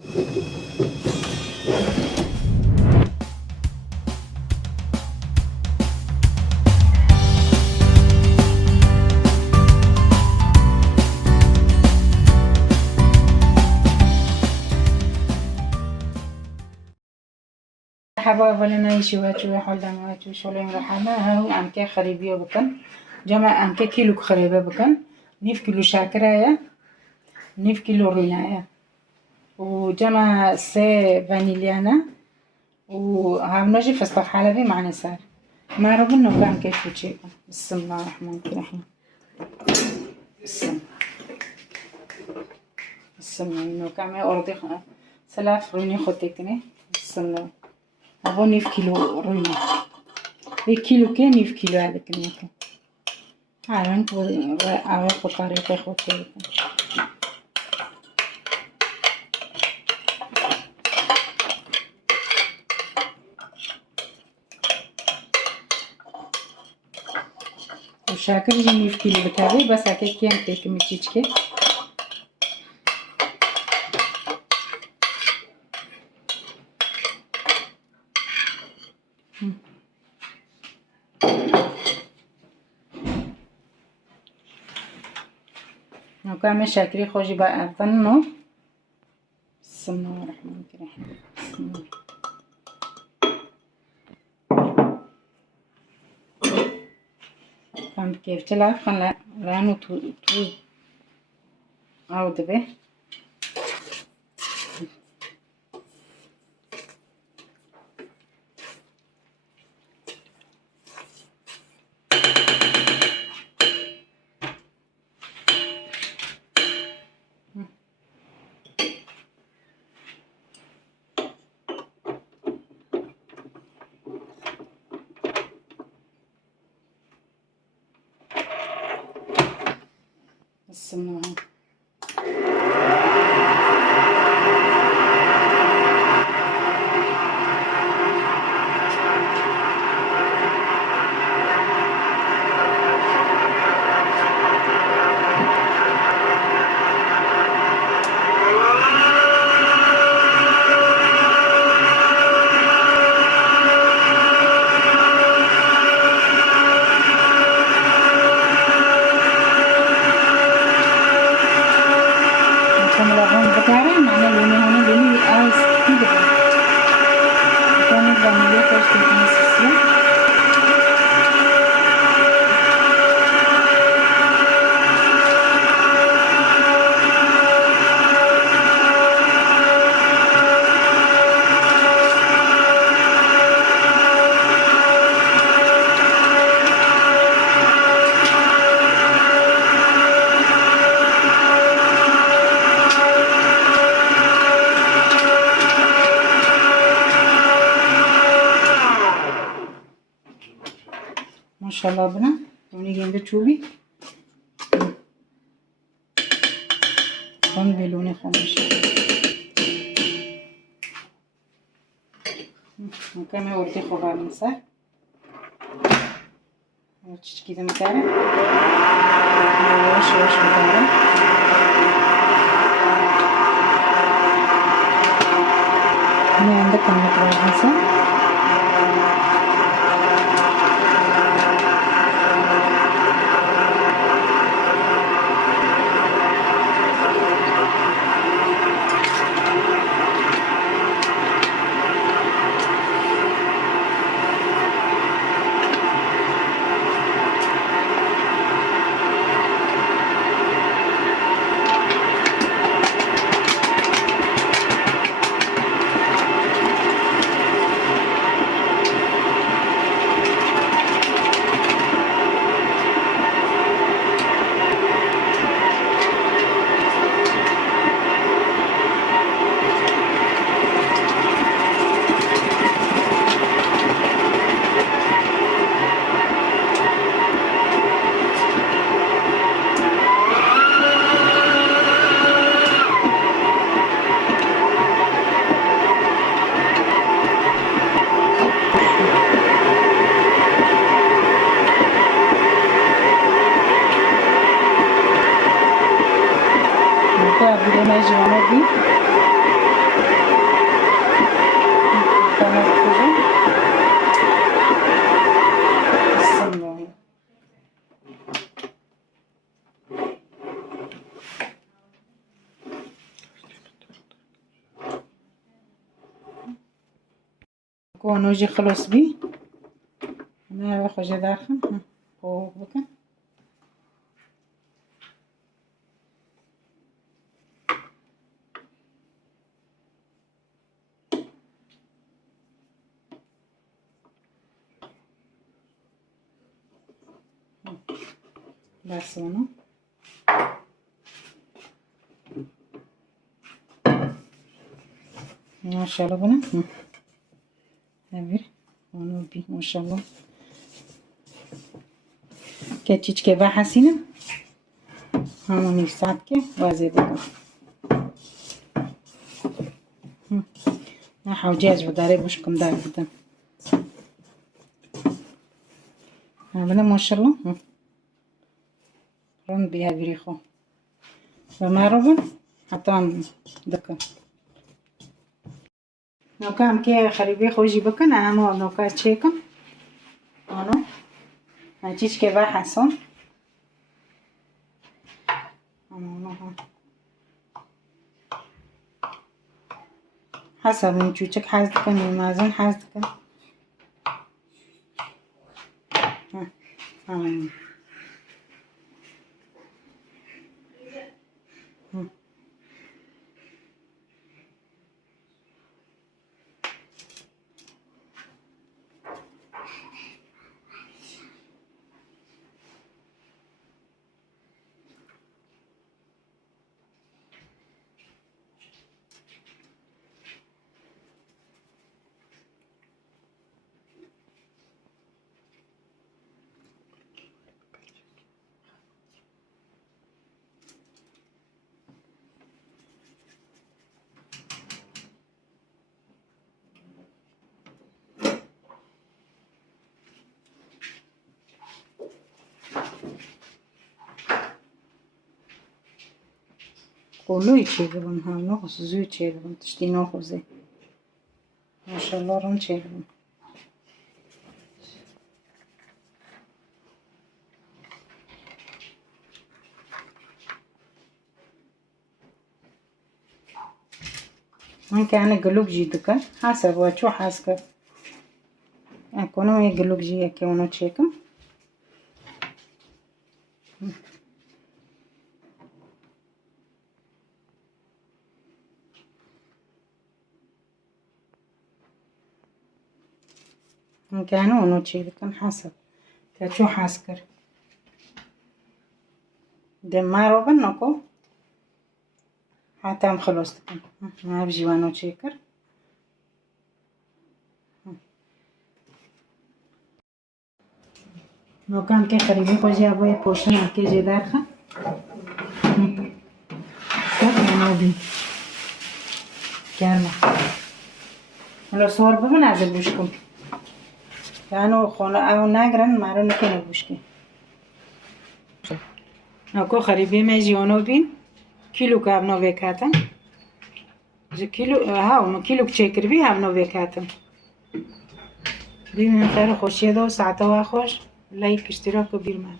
حبايب لنا يشوي حول دموات وشولين رحمة هاو أمكي خريبية بكن جمع أمكي كيلو خريبة بكن 9 كيلو شاكرايا 9 كيلو رينايا وجمع سي فانيليانا وهاونجي فستق حلبي مع نسار ما ربنا كان كيف وشيكم بسم الله الرحمن الرحيم بسم الله إنه كامي أرضي سلاف روني خطيكني بسم الله أبو 9 كيلو رينا 1 كيلو كان 9 كيلو هذاك نيكو عارنك أعرف طريقة خطيكم وشاكر جي 9 كيلو بتاعي بس هكا كيان تيك متيجكي وكامل شاكري خوشي بقى ظنو بسم الله الرحمن الرحيم بسم الله كان كيف تلعب خلا رانو تو عود به بسم الله ما شاء الله بنا ونيجي بتشوفي خون بلوني خمش وكما ورتي خبار نسا ورتش كده مكانه واش مكانه هنا عندك المطرح نسا کانوجی خلاص بی نه خوش درخم خوب بکن بس اونو ماشاءالله بنا هبیر اونو بی ماشاءالله که چیچ که بحثینه همونی ساعت که وازه بکن نه حوجاج بداره بشکم دار بدم بنا ماشاءالله رون بيها بريخو ومعروبا حتى دكا نوكا كي خريبي خوجي بكن انا نوكا تشيكم انا هاتيش كي با حسن انا حسب من چوچك حاز دكن مازن حاز دكن قولوی چیدم هم نخوز زوی چیدم تشتی نخوزه ماشاءالله رون چیدم من كان قلوب جيدك حسب وشو حاسك اكونو قلوب جي اكونو تشيكم من كانوا انو تشيكم حسب كشو حاسكر دمارو بنكو حتى هم خلصتكم ما بجي وانو تشيكر نوكان كي قريبي خوجي ابوي پوشن كي جي دارخه انا بي گرمه حالا سوار ببین از بوش کن یعنی خونه او نگرن مرا نکنه بوش کن نکو خریبی می جیانو بین کیلو که هم نو وکاتن کیلو ها اونو کیلو چکر بی هم نو وکاتن ببین خیر خوشیه دو ساعت و خوش لایک اشتراک و بیرمن